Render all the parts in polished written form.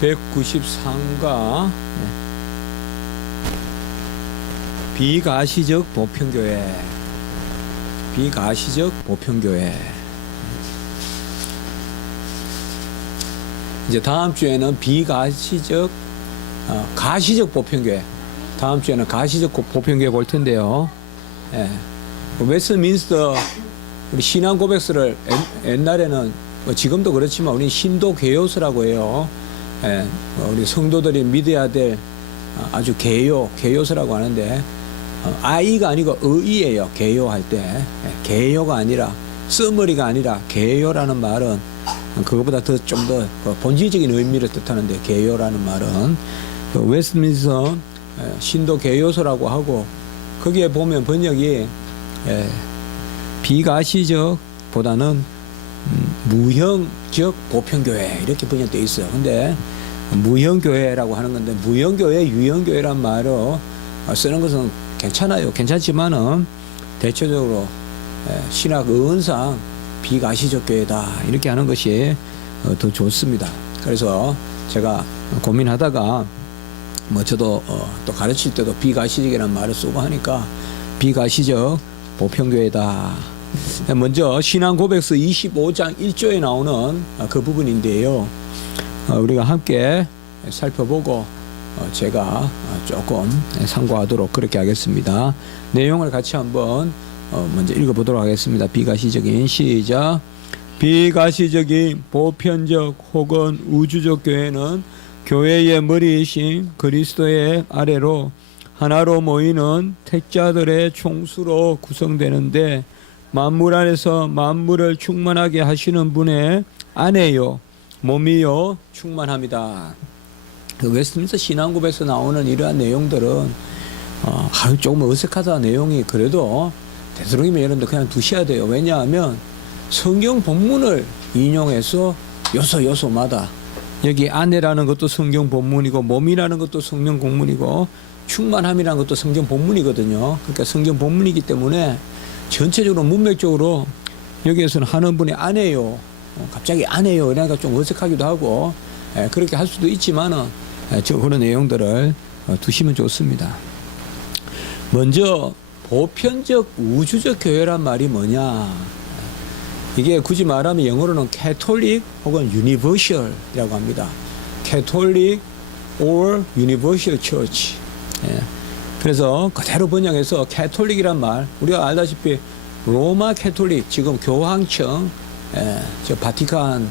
193가 비가시적 보편교회. 비가시적 보편교회. 이제 다음 주에는 비가시적 가시적 보편교회. 다음 주에는 가시적 보편교회 볼 텐데요. 예. 웨스트민스터 우리 신앙 고백서를 옛날에는 지금도 그렇지만 우리 신도 개요서라고 해요. 예. 우리 성도들이 믿어야 될 아주 개요서라고 하는데 아이가 아니고 의이에요. 개요할 때 개요가 아니라 써머리가 아니라 개요라는 말은 그것보다 더 좀 더 본질적인 의미를 뜻하는데 개요라는 말은 웨스트민스터 신도 개요서라고 하고 거기에 보면 번역이 비가시적 보다는 무형적 보편교회 이렇게 번역되어 있어요. 근데 무형교회라고 하는 건데 무형교회, 유형교회란 말로 쓰는 것은 괜찮아요. 괜찮지만은 대체적으로 신학 의언상 비가시적 교회다 이렇게 하는 것이 더 좋습니다. 그래서 제가 고민하다가 저도 또 가르칠 때도 비가시적이라는 말을 쓰고 하니까 비가시적 보편교회다. 먼저 신앙 고백서 25장 1조에 나오는 그 부분인데요. 우리가 함께 살펴보고 제가 조금 상고하도록 그렇게 하겠습니다. 내용을 같이 한번 먼저 읽어보도록 하겠습니다. 비가시적인 시작. 비가시적인 보편적 혹은 우주적 교회는 교회의 머리이신 그리스도의 아래로 하나로 모이는 택자들의 총수로 구성되는데 만물 안에서 만물을 충만하게 하시는 분의 안에요 몸이요 충만합니다. 그 웨스트민스터 신앙고백에서 나오는 이러한 내용들은 조금 어색하다 내용이 그래도 되도록이면 여러분들 그냥 두셔야 돼요. 왜냐하면 성경 본문을 인용해서 요소마다 여기 안에라는 것도 성경 본문이고 몸이라는 것도 성경 본문이고 충만함이라는 것도 성경 본문이거든요. 그러니까 성경 본문이기 때문에 전체적으로 문맥적으로 여기에서는 하는 분이 안에요. 갑자기 안에요. 그러니까 좀 어색하기도 하고 그렇게 할 수도 있지만은 그런 내용들을 두시면 좋습니다. 먼저 보편적 우주적 교회란 말이 뭐냐? 이게 굳이 말하면 영어로는 캐톨릭 혹은 유니버셜이라고 합니다. 캐톨릭 or universal church. 그래서 그대로 번역해서 캐톨릭이란 말, 우리가 알다시피 로마 캐톨릭, 지금 교황청, 저 바티칸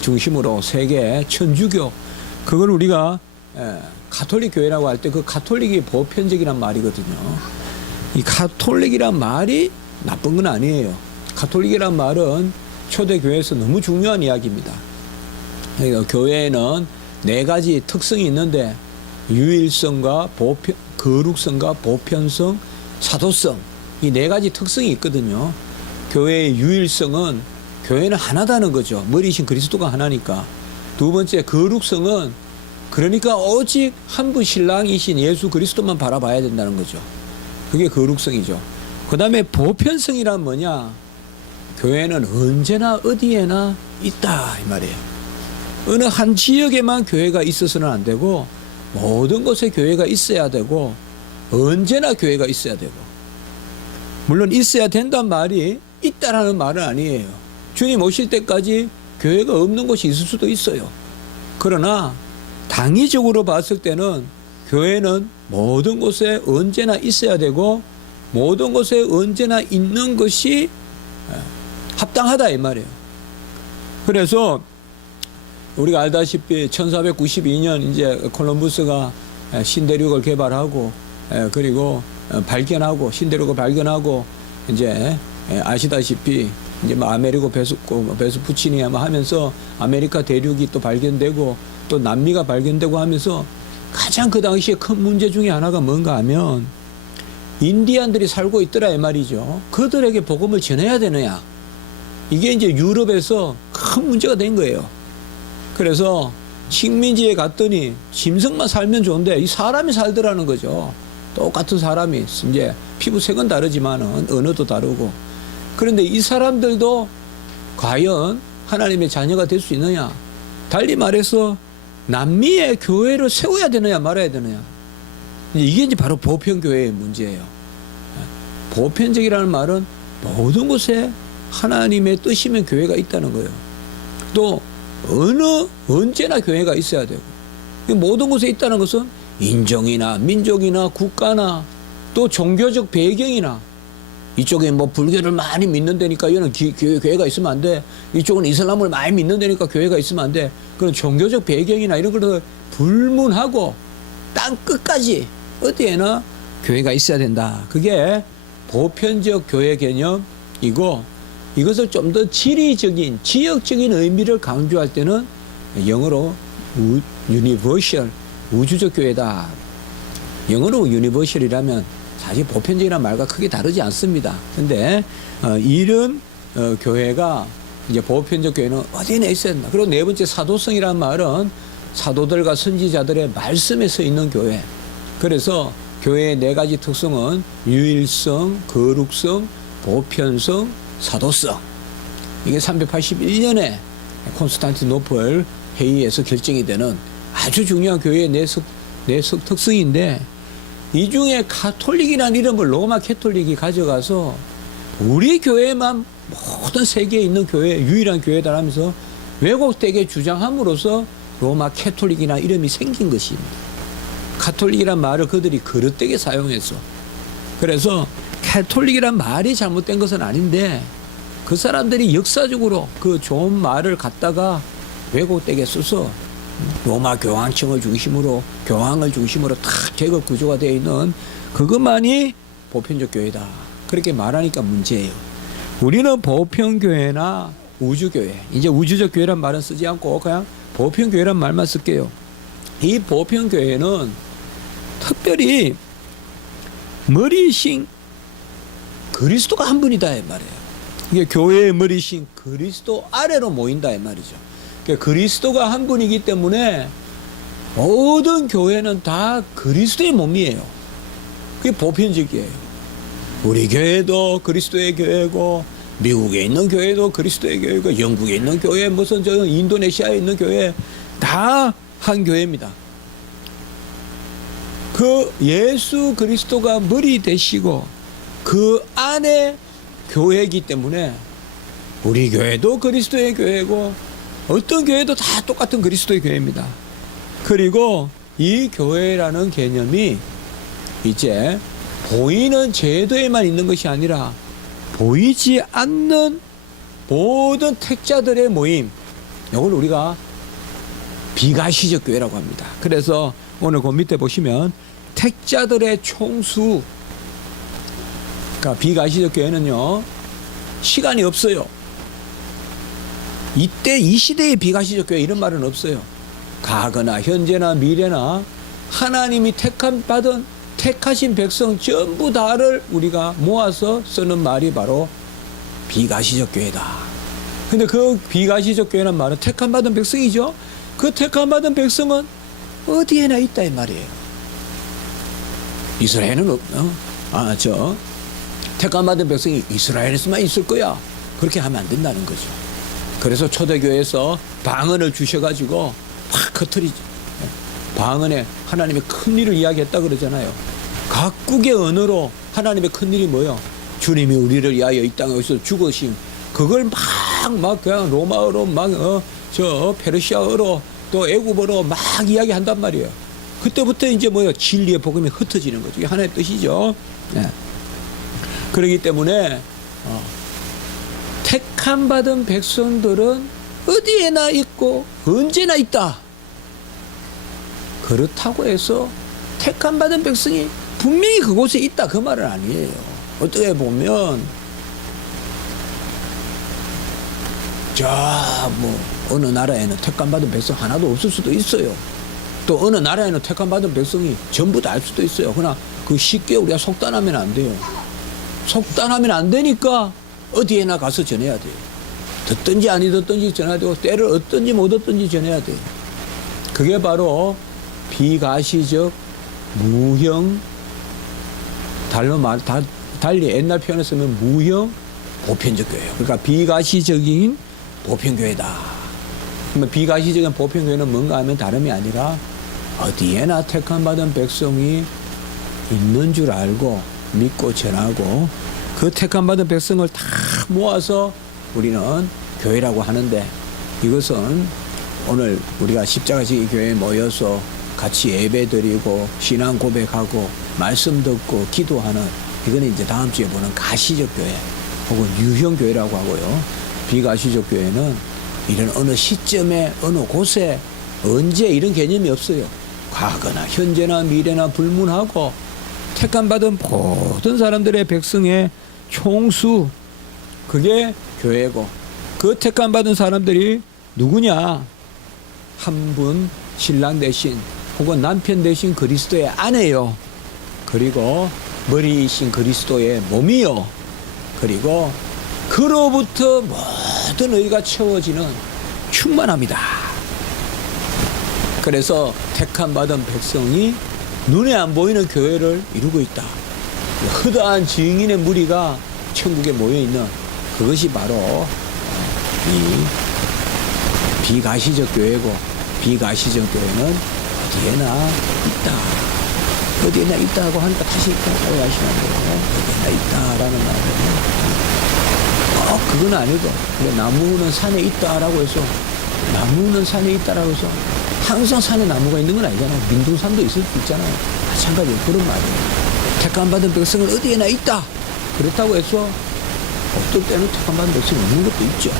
중심으로 세계 천주교, 그걸 우리가 가톨릭 교회라고 할 때 그 가톨릭이 보편적이란 말이거든요. 이 가톨릭이란 말이 나쁜 건 아니에요. 가톨릭이란 말은 초대교회에서 너무 중요한 이야기입니다. 그러니까 교회에는 4가지 특성이 있는데 유일성과 거룩성과 보편성, 사도성 이 4가지 특성이 있거든요. 교회의 유일성은 교회는 하나다는 거죠. 머리이신 그리스도가 하나니까. 두 번째 거룩성은 그러니까 오직 한 분 신랑이신 예수 그리스도만 바라봐야 된다는 거죠. 그게 거룩성이죠. 그 다음에 보편성이란 뭐냐? 교회는 언제나 어디에나 있다 이 말이에요. 어느 한 지역에만 교회가 있어서는 안 되고 모든 곳에 교회가 있어야 되고 언제나 교회가 있어야 되고 물론 있어야 된다는 말이 있다라는 말은 아니에요. 주님 오실 때까지 교회가 없는 곳이 있을 수도 있어요. 그러나 당위적으로 봤을 때는 교회는 모든 곳에 언제나 있어야 되고 모든 곳에 언제나 있는 것이 합당하다 이 말이에요. 그래서 우리가 알다시피 1492년 이제 콜럼부스가 신대륙을 개발하고 그리고 발견하고 신대륙을 발견하고 이제 아시다시피 이제 뭐 아메리고 베스푸치니 하면서 아메리카 대륙이 또 발견되고 또 남미가 발견되고 하면서 가장 그 당시에 큰 문제 중에 하나가 뭔가 하면 인디안들이 살고 있더라 이 말이죠. 그들에게 복음을 전해야 되느냐. 이게 이제 유럽에서 큰 문제가 된 거예요. 그래서 식민지에 갔더니 짐승만 살면 좋은데 이 사람이 살더라는 거죠. 똑같은 사람이 이제 피부색은 다르지만 언어도 다르고. 그런데 이 사람들도 과연 하나님의 자녀가 될 수 있느냐. 달리 말해서 남미에 교회를 세워야 되느냐 말아야 되느냐. 이게 이제 바로 보편교회의 문제예요. 보편적이라는 말은 모든 곳에 하나님의 뜻이면 교회가 있다는 거예요. 또 언제나 교회가 있어야 되고, 모든 곳에 있다는 것은 인종이나 민족이나 국가나 또 종교적 배경이나, 이쪽에 뭐 불교를 많이 믿는 데니까 이거는 교회가 있으면 안 돼. 이쪽은 이슬람을 많이 믿는 데니까 교회가 있으면 안 돼. 그런 종교적 배경이나 이런 것을 불문하고 땅 끝까지 어디에나 교회가 있어야 된다. 그게 보편적 교회 개념이고, 이것을 좀 더 지리적인 지역적인 의미를 강조할 때는 영어로 유니버셜, 우주적 교회다. 영어로 유니버셜이라면 사실 보편적이라는 말과 크게 다르지 않습니다. 근데 이런 교회가 이제 보편적 교회는 어디나 있어야 된다. 그리고 네 번째 사도성이라는 말은 사도들과 선지자들의 말씀에 서 있는 교회. 그래서 교회의 네 가지 특성은 유일성, 거룩성, 보편성, 사도성. 이게 381년에 콘스탄티노플 회의에서 결정이 되는 아주 중요한 교회의 네 특성인데, 이 중에 가톨릭이라는 이름을 로마 캐톨릭이 가져가서 우리 교회만 모든 세계에 있는 교회, 유일한 교회다라면서 왜곡되게 주장함으로써 로마 캐톨릭이라는 이름이 생긴 것입니다. 가톨릭이란 말을 그들이 그릇되게 사용해서. 그래서 캐톨릭이란 말이 잘못된 것은 아닌데, 그 사람들이 역사적으로 그 좋은 말을 갖다가 왜곡되게 써서 로마 교황청을 중심으로, 교황을 중심으로 다 계급 구조가 되어 있는 그것만이 보편적 교회다. 그렇게 말하니까 문제예요. 우리는 보편교회나 우주교회, 이제 우주적 교회란 말은 쓰지 않고 그냥 보편교회란 말만 쓸게요. 이 보편교회는 특별히 머리이신 그리스도가 한 분이다 이 말이에요. 이게 교회의 머리이신 그리스도 아래로 모인다 이 말이죠. 그러니까 그리스도가 한 분이기 때문에 모든 교회는 다 그리스도의 몸이에요. 그게 보편적이에요. 우리 교회도 그리스도의 교회고, 미국에 있는 교회도 그리스도의 교회고, 영국에 있는 교회, 무슨 저 인도네시아에 있는 교회 다 한 교회입니다. 그 예수 그리스도가 머리 되시고 그 안에 교회이기 때문에 우리 교회도 그리스도의 교회고, 어떤 교회도 다 똑같은 그리스도의 교회입니다. 그리고 이 교회라는 개념이 이제 보이는 제도에만 있는 것이 아니라 보이지 않는 모든 택자들의 모임, 이걸 우리가 비가시적 교회라고 합니다. 그래서 오늘 그 밑에 보시면 택자들의 총수, 그러니까 비가시적 교회는요, 시간이 없어요. 이때 이 시대의 비가시적 교회 이런 말은 없어요. 과거나 현재나 미래나 하나님이 택하신 백성 전부 다를 우리가 모아서 쓰는 말이 바로 비가시적 교회다. 근데 그 비가시적 교회란 말은 택함받은 백성이죠. 그 택함받은 백성은 어디에나 있다 이 말이에요. 이스라엘은 택함받은 백성이 이스라엘에서만 있을 거야, 그렇게 하면 안 된다는 거죠. 그래서 초대교회에서 방언을 주셔가지고 확 흩어리죠. 방언에 하나님의 큰 일을 이야기했다 그러잖아요. 각국의 언어로 하나님의 큰 일이 뭐예요? 주님이 우리를 위하여 이 땅에서 죽으신 그걸 막 그냥 로마어로 페르시아어로 또 애국어로 막 이야기한단 말이에요. 그때부터 이제 뭐예요? 진리의 복음이 흩어지는 거죠. 이게 하나의 뜻이죠. 네. 그렇기 때문에 택함 받은 백성들은 어디에나 있고 언제나 있다. 그렇다고 해서 택함 받은 백성이 분명히 그곳에 있다, 그 말은 아니에요. 어떻게 보면 어느 나라에는 택함 받은 백성 하나도 없을 수도 있어요. 또 어느 나라에는 택함 받은 백성이 전부 다 알 수도 있어요. 그러나 그 쉽게 우리가 속단하면 안 돼요. 속단하면 안 되니까 어디에나 가서 전해야 돼요. 듣든지 아니 듣든지 전해야 되고, 때를 얻든지 못 얻든지 전해야 돼요. 그게 바로 비가시적 무형, 달리 옛날 표현을 쓰면 무형 보편적 교회예요. 그러니까 비가시적인 보편교회다. 그러면 비가시적인 보편교회는 뭔가 하면 다름이 아니라 어디에나 택함받은 백성이 있는 줄 알고 믿고 전하고 그 택함받은 백성을 다 모아서 우리는 교회라고 하는데, 이것은 오늘 우리가 십자가지기 교회에 모여서 같이 예배드리고 신앙 고백하고 말씀 듣고 기도하는, 이거는 이제 다음 주에 보는 가시적 교회 혹은 유형 교회라고 하고요. 비가시적 교회는 이런 어느 시점에 어느 곳에 언제 이런 개념이 없어요. 과거나 현재나 미래나 불문하고 택함받은 모든 사람들의 백성의 총수, 그게 교회고, 그 택함받은 사람들이 누구냐? 한 분 신랑 대신 혹은 남편 대신 그리스도의 아내요. 그리고 머리이신 그리스도의 몸이요. 그리고 그로부터 모든 의가 채워지는 충만합니다. 그래서 택함받은 백성이 눈에 안 보이는 교회를 이루고 있다. 허다한 증인의 무리가 천국에 모여있는 그것이 바로 이 비가시적 교회고, 비가시적 교회는 어디에나 있다. 어디에나 있다 하고 하니까 다시 있다고 하시면 안 돼요. 어디에나 있다라는 말은 그건 아니고, 나무는 산에 있다라고 해서, 나무는 산에 있다라고 해서 항상 산에 나무가 있는 건 아니잖아요. 민둥산도 있을 수 있잖아요. 마찬가지로 그런 말이에요. 택함받은 백성은 어디에나 있다. 그렇다고 해서 어떨 때는 택함받은 백성이 없는 것도 있죠.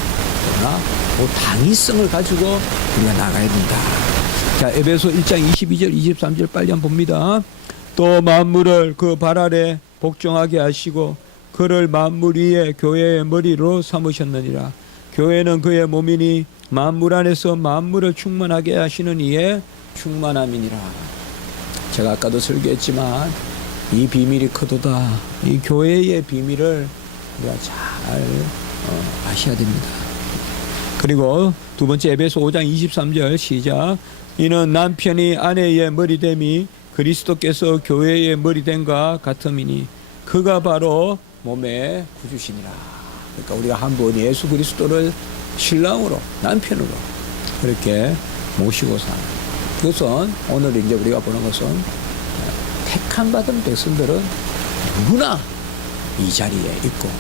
그러나 그 당위성을 가지고 우리가 나가야 된다. 자, 에베소 1장 22절 23절 빨리 한번 봅니다. 또 만물을 그 발 아래 복종하게 하시고 그를 만물 위에 교회의 머리로 삼으셨느니라. 교회는 그의 몸이니 만물 안에서 만물을 충만하게 하시는 이의 충만함이니라. 제가 아까도 설교했지만 이 비밀이 크도다. 이 교회의 비밀을 우리가 잘 아셔야 됩니다. 그리고 두 번째 에베소 5장 23절 시작. 이는 남편이 아내의 머리됨이 그리스도께서 교회의 머리됨과 같음이니 그가 바로 몸의 구주시니라. 그러니까 우리가 한번 예수 그리스도를 신랑으로, 남편으로 그렇게 모시고 사는 그것은, 오늘 이제 우리가 보는 것은 택함받은 백성들은 누구나 이 자리에 있고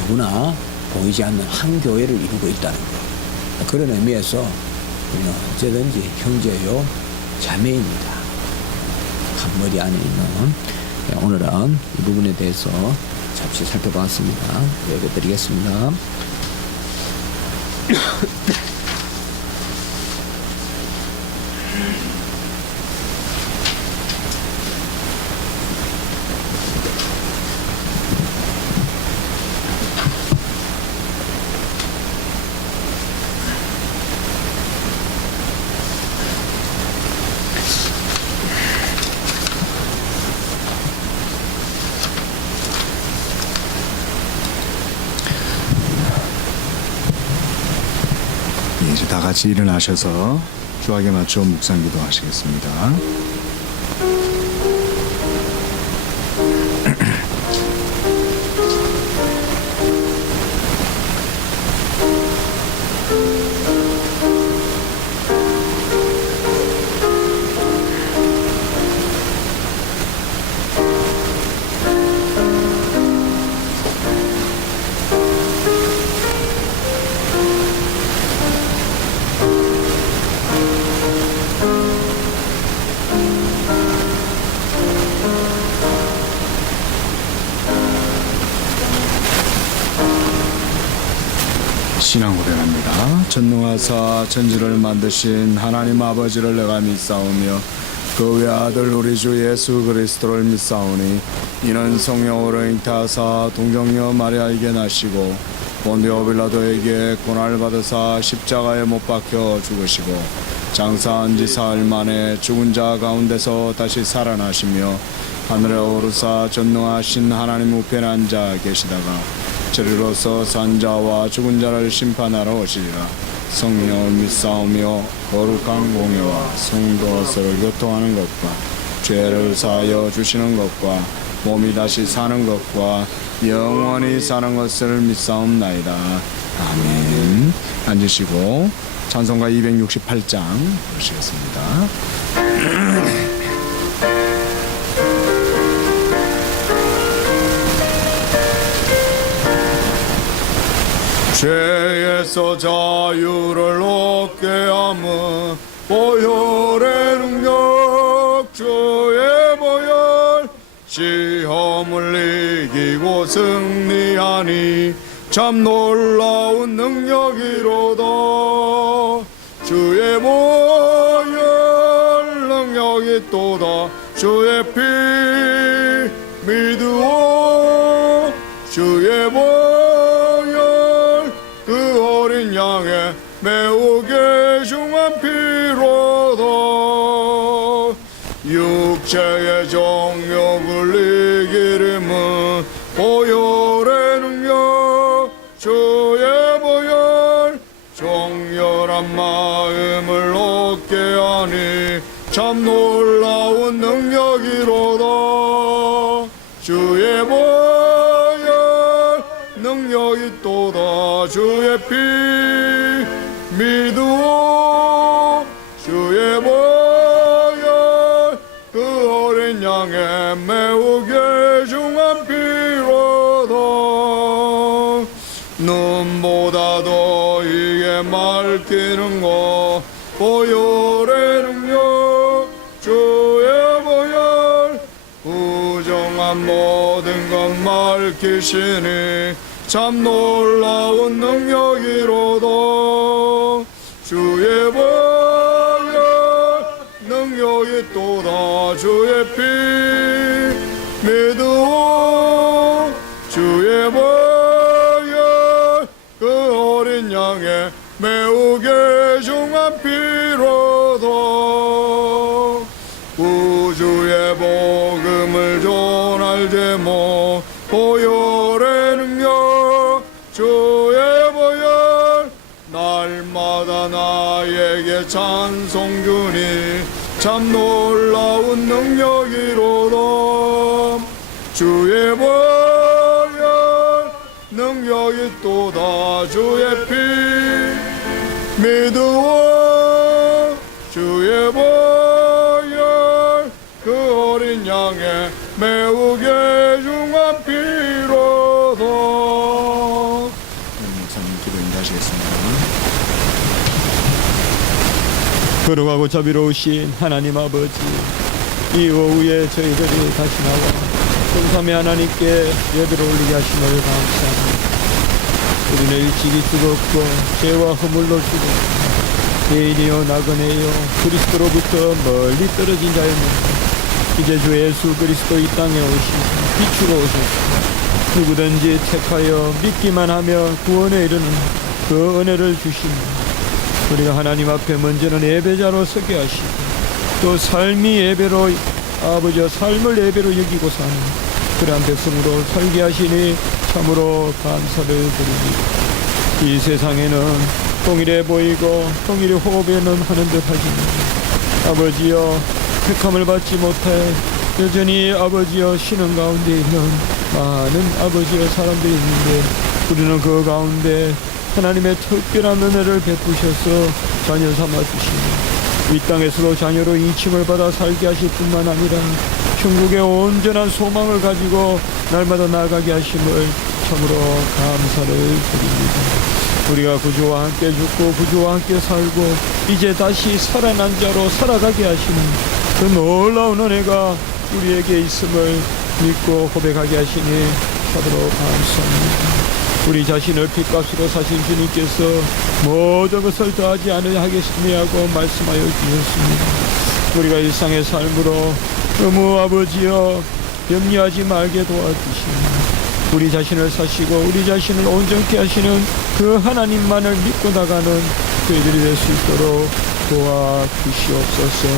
누구나 보이지 않는 한 교회를 이루고 있다는 것. 그런 의미에서 우리는 언제든지 형제요 자매입니다. 한 머리 안에 있는. 오늘은 이 부분에 대해서 잠시 살펴봤습니다. 예배 드리겠습니다. 이제 다 같이 일어나셔서 주하게 맞춰 묵상기도 하시겠습니다. 신앙 고백합니다. 전능하사 천지를 만드신 하나님 아버지를 내가 믿사오며 그 외아들 우리 주 예수 그리스도를 믿사오니 이는 성령으로 잉태하사 동정녀 마리아에게 나시고 본디오 빌라도에게 고난을 받으사 십자가에 못 박혀 죽으시고 장사한 지 사흘 만에 죽은 자 가운데서 다시 살아나시며 하늘에 오르사 전능하신 하나님 우편에 앉아 계시다가 저리로서 산자와 죽은 자를 심판하러 오시리라. 성령을 믿사오며 거룩한 공예와 성도서를 교통하는 것과 죄를 사하여 주시는 것과 몸이 다시 사는 것과 영원히 사는 것을 믿사옵나이다. 아멘. 앉으시고 찬송가 268장 보시겠습니다. 죄에서 자유를 얻게 함은 보혈의 능력 주의 보혈 시험을 이기고 승리하니 참 놀라운 능력이로다. 주의 보혈 능력이 또다. 주의 피 믿으오. 주의 보혈 그 어린 양의 매우 귀중한 피로다. 육체의 정욕을 이기림은 보혈의 능력 주의 보혈 정결한 마음을 얻게 하니 참 놀라운 능력이로다. 주의 보혈 능력이 또다. 주의 피 믿으오. 주의 보혈 그 어린 양의 매우 귀중한 피로다. 눈보다 더 이게 맑히는 것 보혈의 능력 주의 보혈 부정한 모든 것 밝히시니 참 놀라운 능력이로다. 주의 보혈 능력이 또다. 주의 피 믿으오. 주의 보혈 그 어린 양의 매우 귀중한 피로다. 우주의 복음을 전할 제목 보혈의 능력 주의 보혈 날마다 나에게 찬송 주니 참 놀라운 능력이로다. 주의 보혈 능력이 또다. 주의 피 믿으오. 주의 보혈 그 어린 양의 매우 귀중한 피로다. 목사님 기도 인도하시겠습니다. 거룩하고 자비로우신 하나님 아버지, 이 오후에 저희들이 다시 나와 성삼위 하나님께 예배를 올리게 하심을 감사합니다. 우리는 일찍이 죽었고 죄와 허물로 죽었고 죄인이요 나그네요 그리스도로부터 멀리 떨어진 자였는데 이제 주 예수 그리스도 이 땅에 오시고 비추러 오셨고 누구든지 택하여 믿기만 하며 구원에 이르는 그 은혜를 주시니 우리가 하나님 앞에 먼저는 예배자로 서게 하시고 또 삶이 예배로 아버지와 삶을 예배로 여기고 사는 그러한 백성으로 살게 하시니 참으로 감사를 드립니다. 이 세상에는 동일해 보이고 동일해 호흡에는 하는 듯 하지만 아버지여 택함을 받지 못해 여전히 아버지여 쉬는 가운데 있는 많은 아버지여 사람들이 있는데 우리는 그 가운데 하나님의 특별한 은혜를 베푸셔서 자녀 삼아 주시니 이 땅에서도 자녀로 인침을 받아 살게 하실 뿐만 아니라 천국의 온전한 소망을 가지고 날마다 나아가게 하심을 참으로 감사를 드립니다. 우리가 구주와 함께 죽고 구주와 함께 살고 이제 다시 살아난 자로 살아가게 하시는 그 놀라운 은혜가 우리에게 있음을 믿고 고백하게 하시니 참으로 감사합니다. 우리 자신을 핏값으로 사신 주님께서 모든 것을 더하지 않으하겠으냐고 말씀하여 주셨습니다. 우리가 일상의 삶으로 너무 아버지여 염려하지 말게 도와주시니 우리 자신을 사시고 우리 자신을 온전케 하시는 그 하나님만을 믿고 나가는 저희들이 될 수 있도록 도와주시옵소서.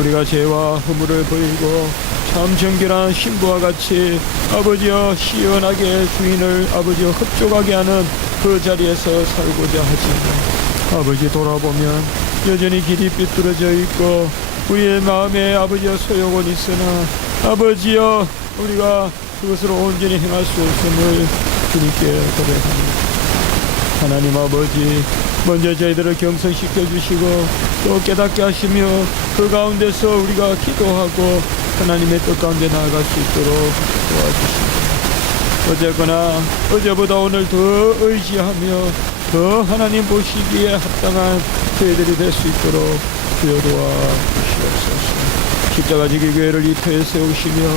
우리가 죄와 허물을 버리고 참 정결한 신부와 같이 아버지여 시원하게 주인을 아버지여 흡족하게 하는 그 자리에서 살고자 하지만 아버지 돌아보면 여전히 길이 삐뚤어져 있고 우리의 마음에 아버지여 소욕은 있으나 아버지여 우리가 그것을 온전히 행할 수 없음을 주님께 고백합니다. 하나님 아버지 먼저 저희들을 경성시켜 주시고 또 깨닫게 하시며 그 가운데서 우리가 기도하고 하나님의 뜻 가운데 나아갈 수 있도록 도와주시고 어쨌거나 어제보다 오늘 더 의지하며 더 하나님 보시기에 합당한 저희들이 될 수 있도록 주여 도와주시옵소서. 십자가 지기 교회를 이토에 세우시며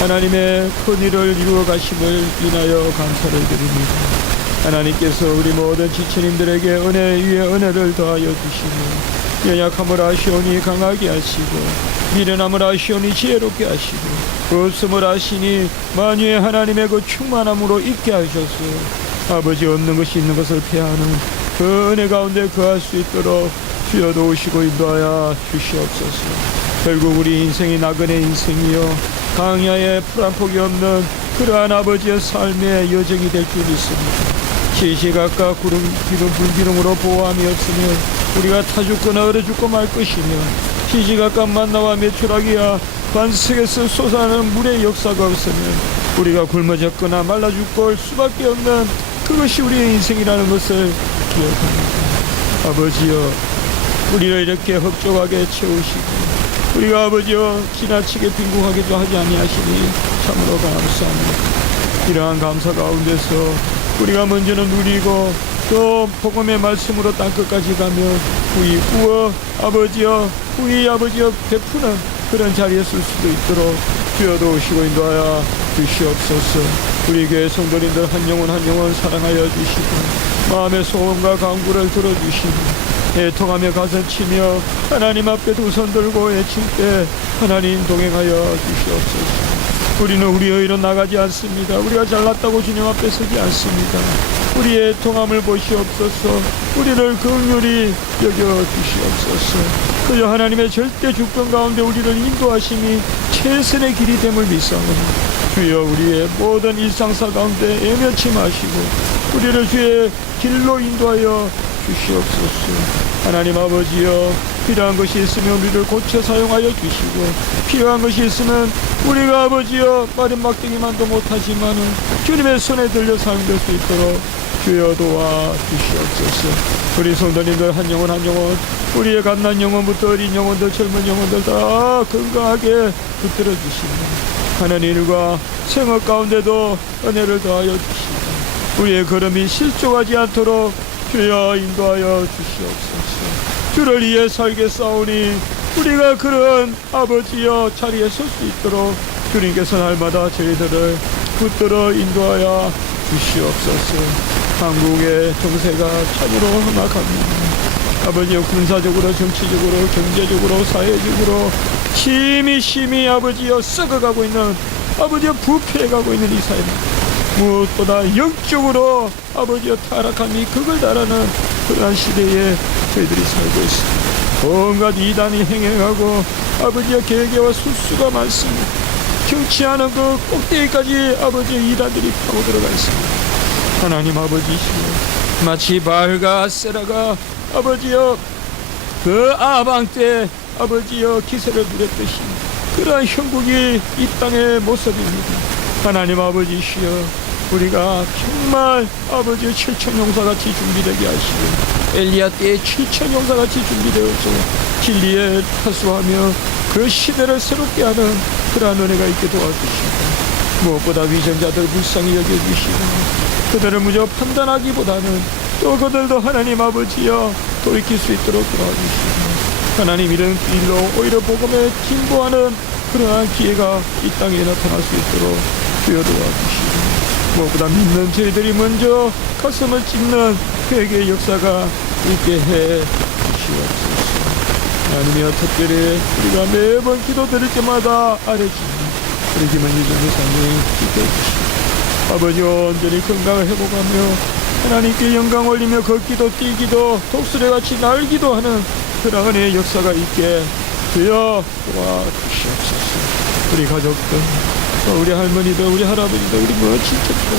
하나님의 큰 일을 이루어 가심을 인하여 감사를 드립니다. 하나님께서 우리 모든 지체님들에게 은혜 위에 은혜를 더하여 주시며 연약함을 아시오니 강하게 하시고 미련함을 아시오니 지혜롭게 하시고 없음을 아시니 만유의 하나님의 그 충만함으로 있게 하셔서 아버지 없는 것이 있는 것을 피하는 그 은혜 가운데 거할 수 있도록 주여 도우시고 인도하여 주시옵소서. 결국 우리 인생이 나그네 인생이요 강야에 풀 한 폭이 없는 그러한 아버지의 삶의 여정이 될 줄 믿습니다. 시시각각 기름 불기름으로 보호함이 없으면 우리가 타 죽거나 얼어 죽고 말 것이며 시시각각 만나와 매출하기야 반석에서 솟아나는 물의 역사가 없으면 우리가 굶어 죽거나 말라 죽고 올 수밖에 없는 그것이 우리의 인생이라는 것을 기억합니다. 아버지여 우리를 이렇게 흡족하게 채우시고 우리가 아버지여 지나치게 빈궁하기도 하지 아니하시니 참으로 감사합니다. 이러한 감사 가운데서 우리가 먼저는 누리고 또 복음의 말씀으로 땅끝까지 가며 후이 구워 아버지여 후이 아버지여 베푸는 그런 자리에 설 수도 있도록 주여 도우시고 인도하여 주시옵소서. 우리 교회 성도님들 한 영혼 한 영혼 사랑하여 주시고 마음의 소원과 간구를 들어주시고 애통하며 가슴치며 하나님 앞에 두 손 들고 외칠 때 하나님 동행하여 주시옵소서. 우리는 우리의 의로 나가지 않습니다. 우리가 잘났다고 주님 앞에 서지 않습니다. 우리의 애통함을 보시옵소서. 우리를 긍휼히 여겨주시옵소서. 그저 하나님의 절대 주권 가운데 우리를 인도하심이 최선의 길이 됨을 믿사오니 주여 우리의 모든 일상사 가운데 애며치 마시고 우리를 주의 길로 인도하여 주시옵소서. 하나님 아버지여 필요한 것이 있으면 우리를 고쳐 사용하여 주시고 필요한 것이 있으면 우리가 아버지여 마른 막대기만도 못하지만은 주님의 손에 들려 사용될 수 있도록 주여 도와 주시옵소서. 우리 성도님들 한 영혼 한 영혼 우리의 갓난 영혼부터 어린 영혼들 젊은 영혼들 다 건강하게 붙들어 주시고 하나님 일과 생업 가운데도 은혜를 더하여 주시고 우리의 걸음이 실족하지 않도록 주여 인도하여 주시옵소서. 주를 위해 살겠사오니 우리가 그런 아버지여 자리에 설 수 있도록 주님께서 날마다 저희들을 붙들어 인도하여 주시옵소서. 한국의 정세가 참으로 험악합니다. 아버지여 군사적으로 정치적으로 경제적으로 사회적으로 심히 아버지여 썩어가고 있는 아버지여 부패해가고 있는 이 사회입니다. 무엇보다 영적으로 아버지여 타락함이 극을 달하는 그러한 시대에 저희들이 살고 있습니다. 온갖 이단이 행행하고 아버지여 계계와 술수가 많습니다. 경치하는 그 꼭대기까지 아버지의 이단들이 파고 들어가 있습니다. 하나님 아버지시여 마치 바알과 세라가 아버지여 그 아방 때 아버지여 기세를 누렸듯이 그러한 형국이 이 땅의 모습입니다. 하나님 아버지시여 우리가 정말 아버지의 7천 용사같이 준비되게 하시고 엘리야 때의 7천 용사같이 준비되어서 진리에 타수하며 그 시대를 새롭게 하는 그러한 은혜가 있게 도와주시고 무엇보다 위선자들 불쌍히 여겨주시고 그들을 무조건 판단하기보다는 또 그들도 하나님 아버지여 돌이킬 수 있도록 도와주시고 하나님 이런 길로 오히려 복음에 진보하는 그러한 기회가 이 땅에 나타날 수 있도록 주여 도와주시고 무엇보다 믿는 저희들이 먼저 가슴을 찢는 회개의 역사가 있게 해 주시옵소서. 하나님이여 특별히 우리가 매번 기도 드릴 때마다 아뢰시니 우리 김은희 전도사님 기도해주시고 아버지 온전히 건강을 회복하며 하나님께 영광 올리며 걷기도 뛰기도 독수리같이 날기도 하는 그런 은혜의 역사가 있게 주여 도와주시옵소서. 우리 가족들 우리 할머니들 우리 할아버지들 우리 뭐 친척들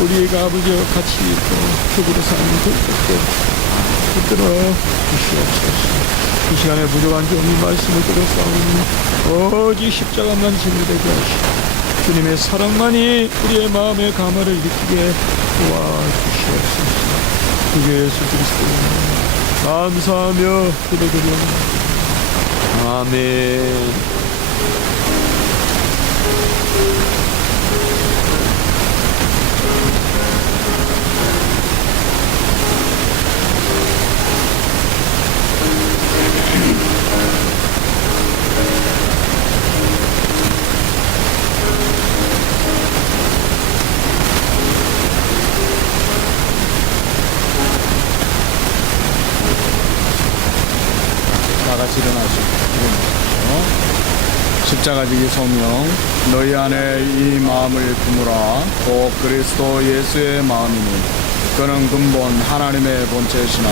우리가 아버지와 같이 또 죽으로 사는 그것들 붙들어 주시옵소서. 이 시간에 부족한 종이 말씀을 들었사오니 오직 십자가만 진리되게 하시고 주님의 사랑만이 우리의 마음의 감화를 일으키게 도와주시옵소서. 주 예수 그리스도 감사하며 기도드립니다. 아멘. 다 같이 일어나시고 십자가 지기 소명 너희 안에 이 마음을 품으라 곧 그리스도 예수의 마음이니 그는 근본 하나님의 본체시나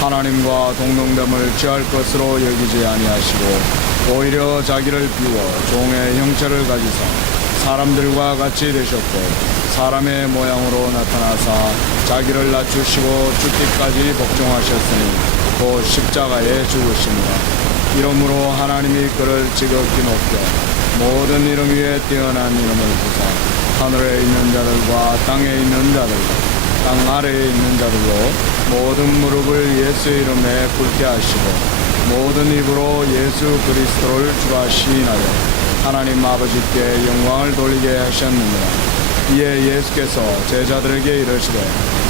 하나님과 동등됨을 취할 것으로 여기지 아니하시고 오히려 자기를 비워 종의 형체를 가지사 사람들과 같이 되셨고 사람의 모양으로 나타나사 자기를 낮추시고 죽기까지 복종하셨으니 곧 십자가에 죽으십니다. 이러므로 하나님이 그를 지극히 높여 모든 이름 위에 뛰어난 이름을 부사 하늘에 있는 자들과 땅에 있는 자들과 땅 아래에 있는 자들로 모든 무릎을 예수의 이름에 꿇게 하시고 모든 입으로 예수 그리스도를 주라 시인하여 하나님 아버지께 영광을 돌리게 하셨느니라. 이에 예수께서 제자들에게 이르시되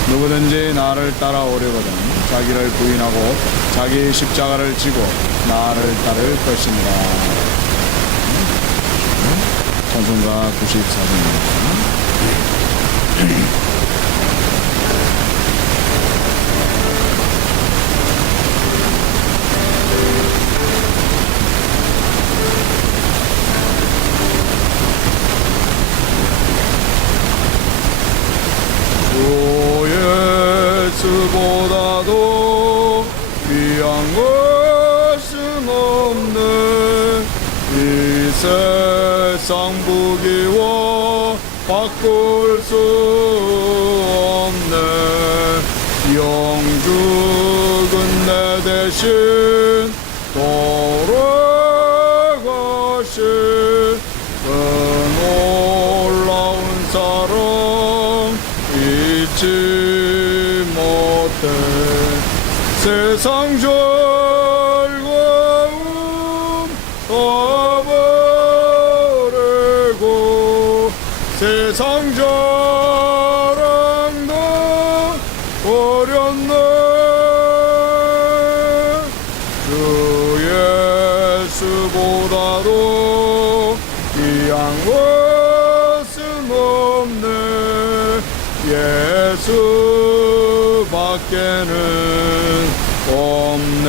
누구든지 나를 따라오려거든 자기를 부인하고 자기 십자가를 지고 나를 따를 것입니다. 찬송가 94번입니다. 예수보다도 귀한 것은 없네. 이 세상 부귀와 바꿀 수 없네. 영죽은 내 대신 돌아가신 그 놀라운 사랑 잊지 못해. 세상 즐거움 다 버리고 세상 자랑도 버렸네. 주 예수보다도 귀한 것은 없네. 예수밖에는 없네.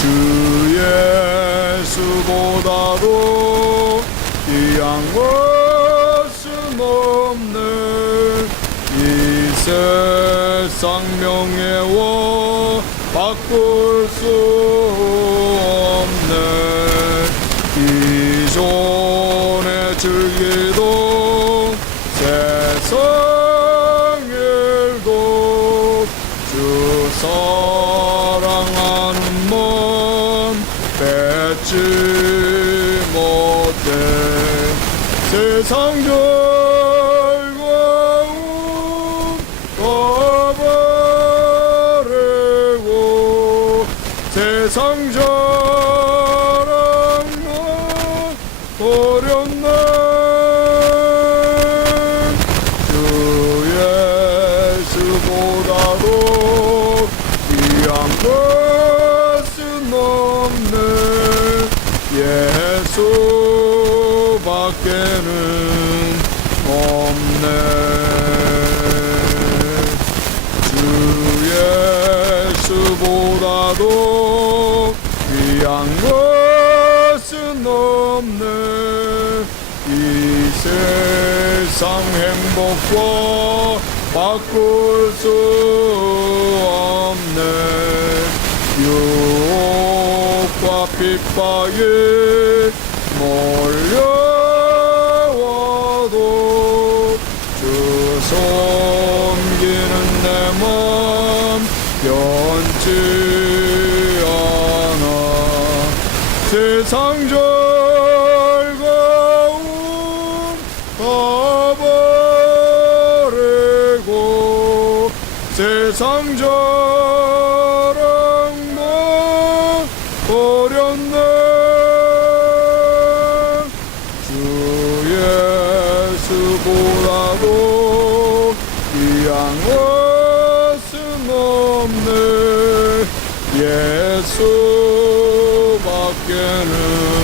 주 예수보다도 귀한 것은 없네. 이 세상 명예와 바꿀 수 없네. 이전에 즐기던 세상 일도 주 사랑하는 마음 뺏지 못해. 세상 즐거움 다 버리고 세상 자랑만 버렸네. 주 예수보다도 귀한 것은 없네. 예수밖에는 없네. 주 예수보다도 귀한 것은 없네. 이 세상 행복과 바꿀 수 없네. 유혹과 핍박이 몰려와도 주 섬기는 내 맘 변치 않아. 세상 즐거움 다 버리고 없네. 주 예수보다도 귀한 것은 없네. 예수밖에는